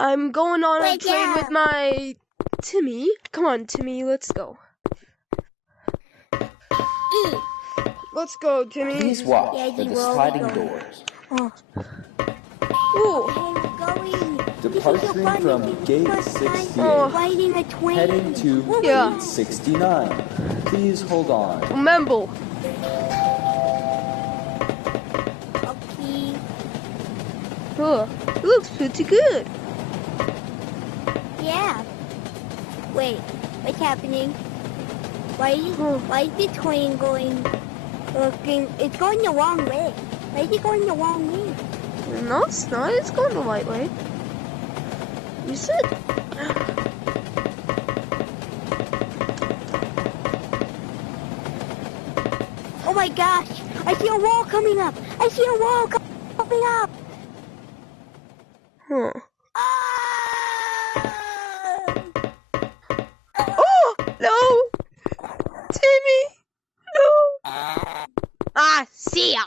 I'm going on a Wait, train yeah. with my Timmy. Come on, Timmy, let's go. Let's go, Timmy. Please watch Yeah, for you the will sliding be going. doors. Oh. Ooh. Okay, we're going. Departing from gate 68, Riding a train. heading to Yeah. gate 69. Please hold on. Remember. Okay. Oh, it looks pretty good. Yeah. Wait, what's happening? Why is the train going? It's going the wrong way. Why is it going the wrong way? No, it's not. It's going the right way. You said. Oh my gosh! I see a wall coming up! I see a wall coming up! Huh. Ah! Oh no, Timmy, no. Ah, see ya.